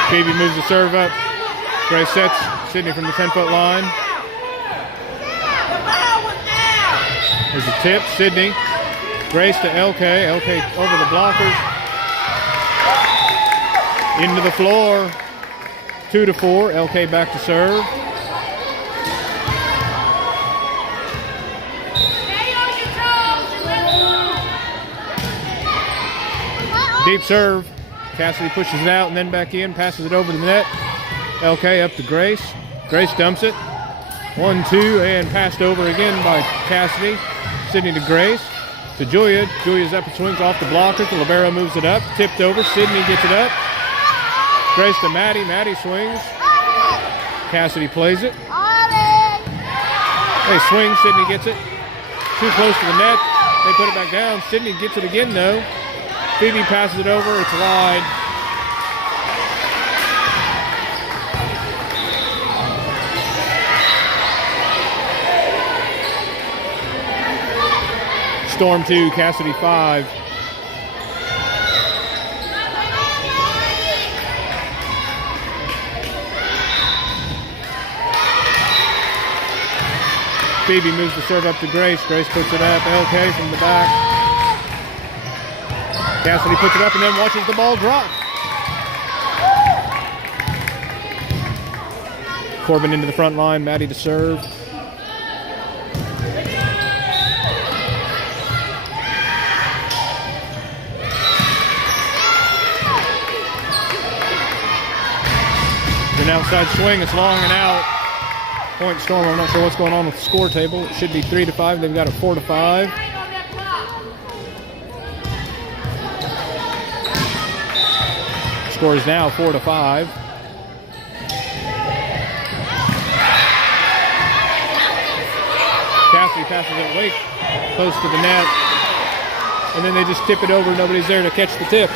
Phoebe moves the serve up. Grace sets Sydney from the 10-foot line. There's a tip. Sydney. Grace to LK. LK over the blockers. Into the floor. 2 to 4. LK back to serve. Deep serve. Casady pushes it out and then back in, passes it over the net. LK up to Grace. Grace dumps it. 1-2, and passed over again by Casady. Sydney to Grace. To Julia. Julia's up and swings off the blocker. The libero moves it up. Tipped over. Sydney gets it up. Grace to Maddie. Maddie swings. Casady plays it. They swing. Sydney gets it. Too close to the net. They put it back down. Sydney gets it again, though. Phoebe passes it over. It's wide. Storm 2, Casady 5. Phoebe moves the serve up to Grace. Grace puts it up. LK from the back. Casady puts it up and then watches the ball drop. Corbin into the front line. Maddie to serve. An outside swing. It's long and out. Point Storm. I'm not sure what's going on with the score table. It should be 3 to 5. They've got it 4 to 5. Score is now 4-5. Casady passes it way close to the net. And then they just tip it over. Nobody's there to catch the tip.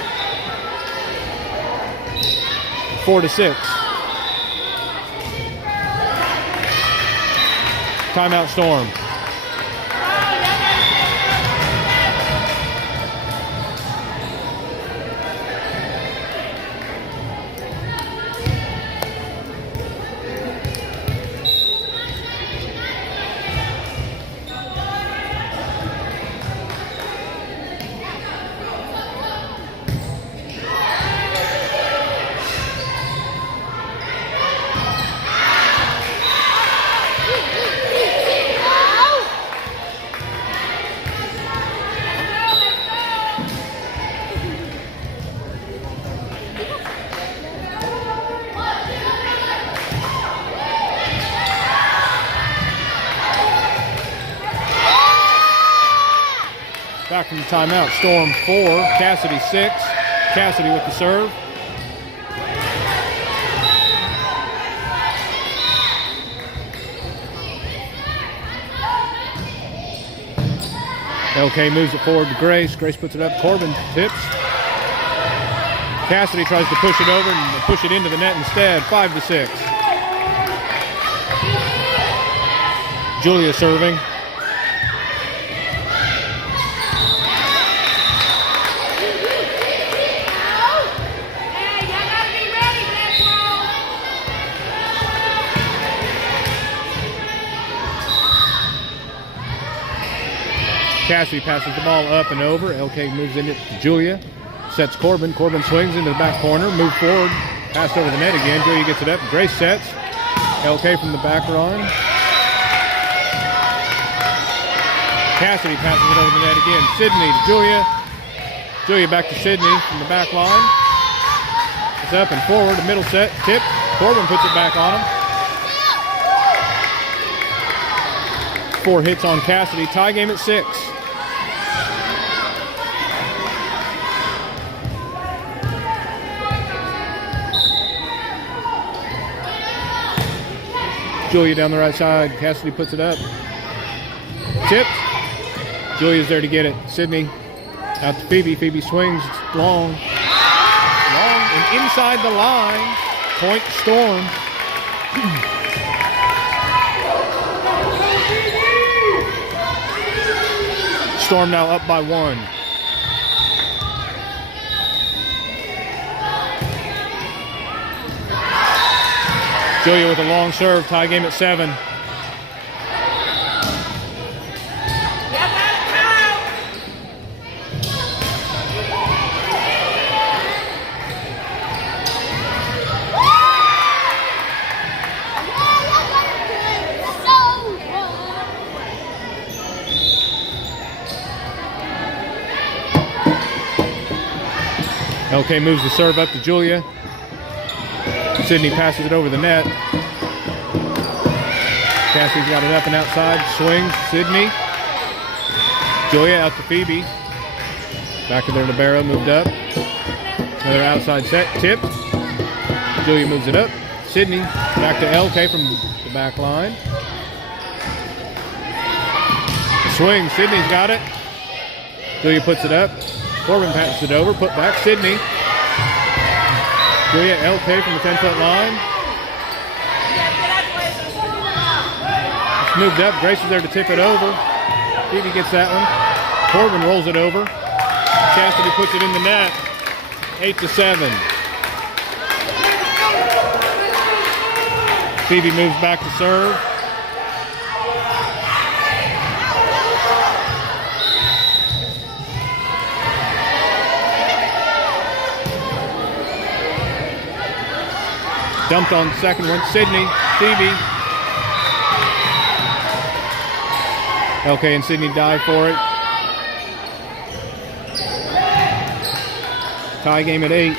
4-6. Timeout Storm. Back from the timeout, Storm 4, Casady 6. Casady with the serve. LK moves it forward to Grace. Grace puts it up. Corbin tips. Casady tries to push it over and push it into the net instead. 5-6. Julia serving. Casady passes the ball up and over. LK moves in it to Julia. Sets Corbin. Corbin swings into the back corner. Move forward. Passed over the net again. Julia gets it up. Grace sets. LK from the back line. Casady passes it over the net again. Sydney to Julia. Julia back to Sydney from the back line. It's up and forward. The middle set. Tip. Corbin puts it back on him. 4 hits on Casady. Tie game at 6. Julia down the right side. Casady puts it up. Tipped. Julia's there to get it. Sydney out to Phoebe. Phoebe swings. It's long. Long and inside the line. Point Storm. Storm now up by 1. Julia with a long serve. Tie game at 7. LK moves the serve up to Julia. Sydney passes it over the net. Cassidy's got it up and outside. Swings. Sydney. Julia out to Phoebe. Back to their libero. Moved up. Another outside set. Tip. Julia moves it up. Sydney. Back to LK from the back line. Swing. Sydney's got it. Julia puts it up. Corbin passes it over. Put back. Sydney. Julia, LK from the 10-foot line. It's moved up. Grace is there to tip it over. Phoebe gets that one. Corbin rolls it over. Casady puts it in the net. 8-7. Phoebe moves back to serve. Dumped on second one. Sydney. Phoebe. LK and Sydney dive for it. Tie game at 8.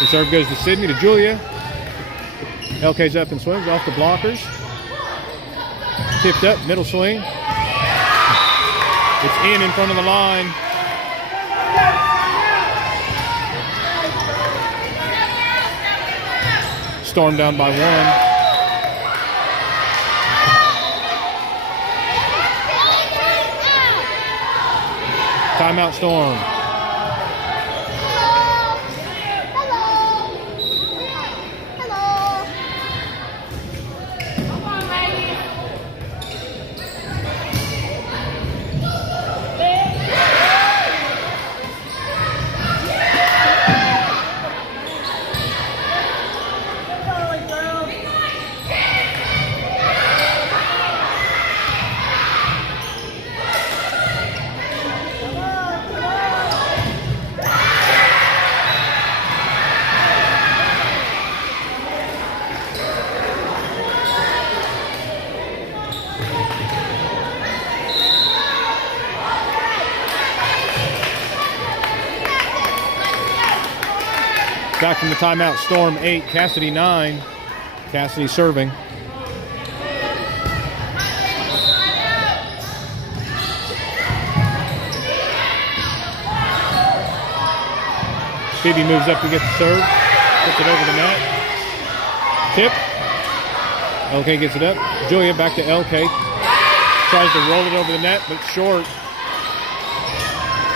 The serve goes to Sydney to Julia. LK's up and swings off the blockers. Tipped up, middle swing. It's in front of the line. Storm down by 1. Timeout, Storm. Back from the timeout, Storm 8, Casady 9. Casady serving. Phoebe moves up to get the serve. Puts it over the net. Tip. LK gets it up. Julia back to LK. Tries to roll it over the net, but short.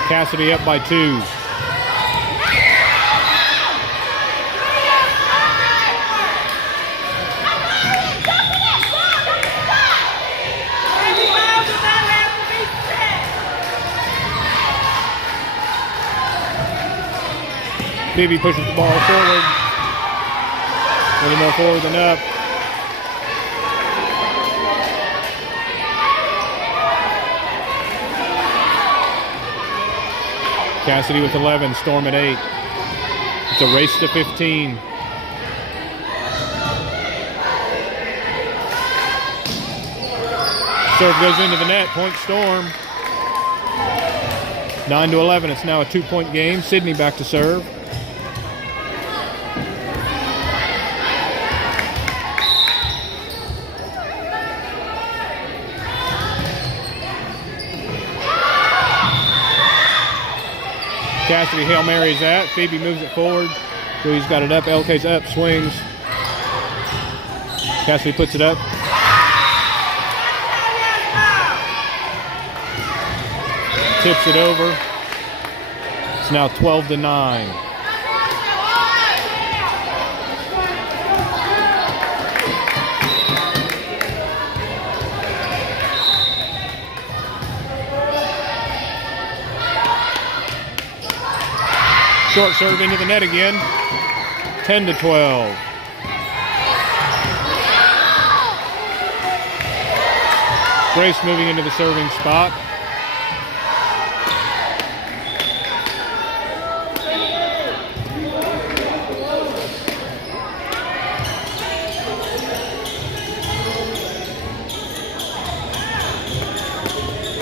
Casady up by 2. Phoebe pushes the ball forward. A little more forward than up. Casady with 11, Storm at 8. It's a race to 15. Serve goes into the net, point Storm. 9-11, it's now a 2-point game. Sydney back to serve. Casady Hail Mary's that. Phoebe moves it forward. Julie's got it up. LK's up. Swings. Casady puts it up. Tips it over. It's now 12-9. Short serve into the net again. 10-12. Grace moving into the serving spot.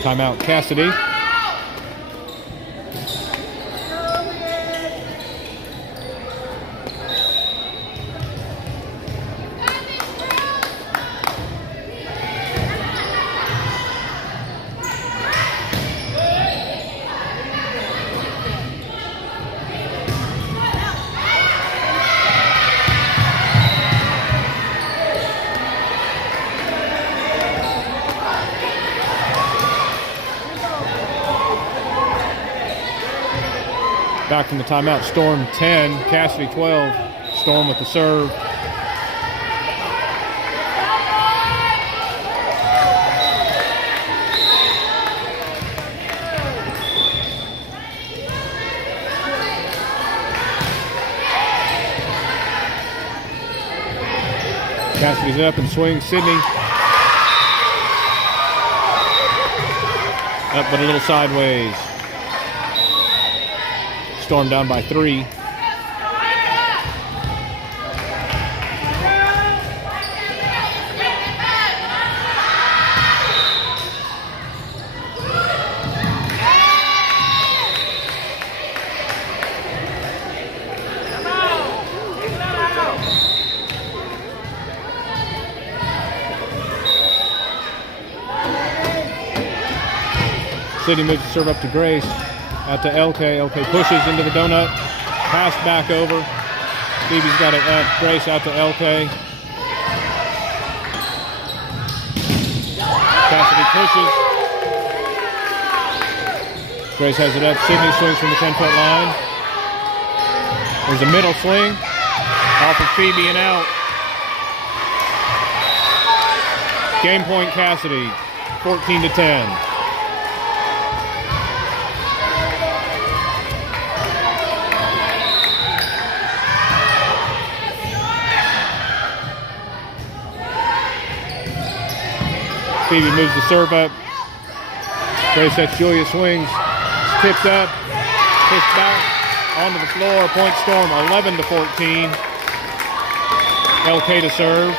Timeout, Casady. Back from the timeout, Storm 10, Casady 12. Storm with the serve. Casady's up and swings. Sydney. Up but a little sideways. Storm down by 3. Sydney moves the serve up to Grace. Out to LK. LK pushes into the donut. Pass back over. Phoebe's got it up. Grace out to LK. Casady pushes. Grace has it up. Sydney swings from the 10-foot line. There's a middle swing. Off of Phoebe and out. Game point Casady. 14-10. Phoebe moves the serve up. Grace sets Julia swings. Tipped up. Pushed back. Onto the floor. Point Storm 11-14. LK to serve.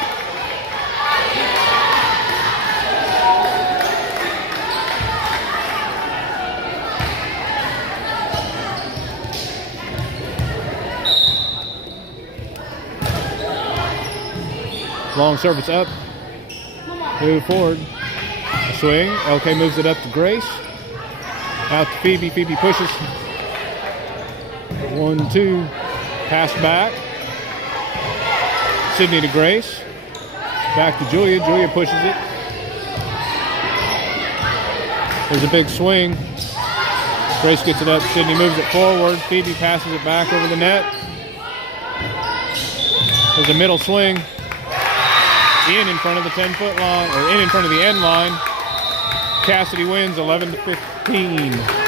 Long service up. Move forward. A swing. LK moves it up to Grace. Out to Phoebe. Phoebe pushes. 1-2. Pass back. Sydney to Grace. Back to Julia. Julia pushes it. There's a big swing. Grace gets it up. Sydney moves it forward. Phoebe passes it back over the net. There's a middle swing. In front of the 10-foot line, or in front of the end line. Casady wins 11-15.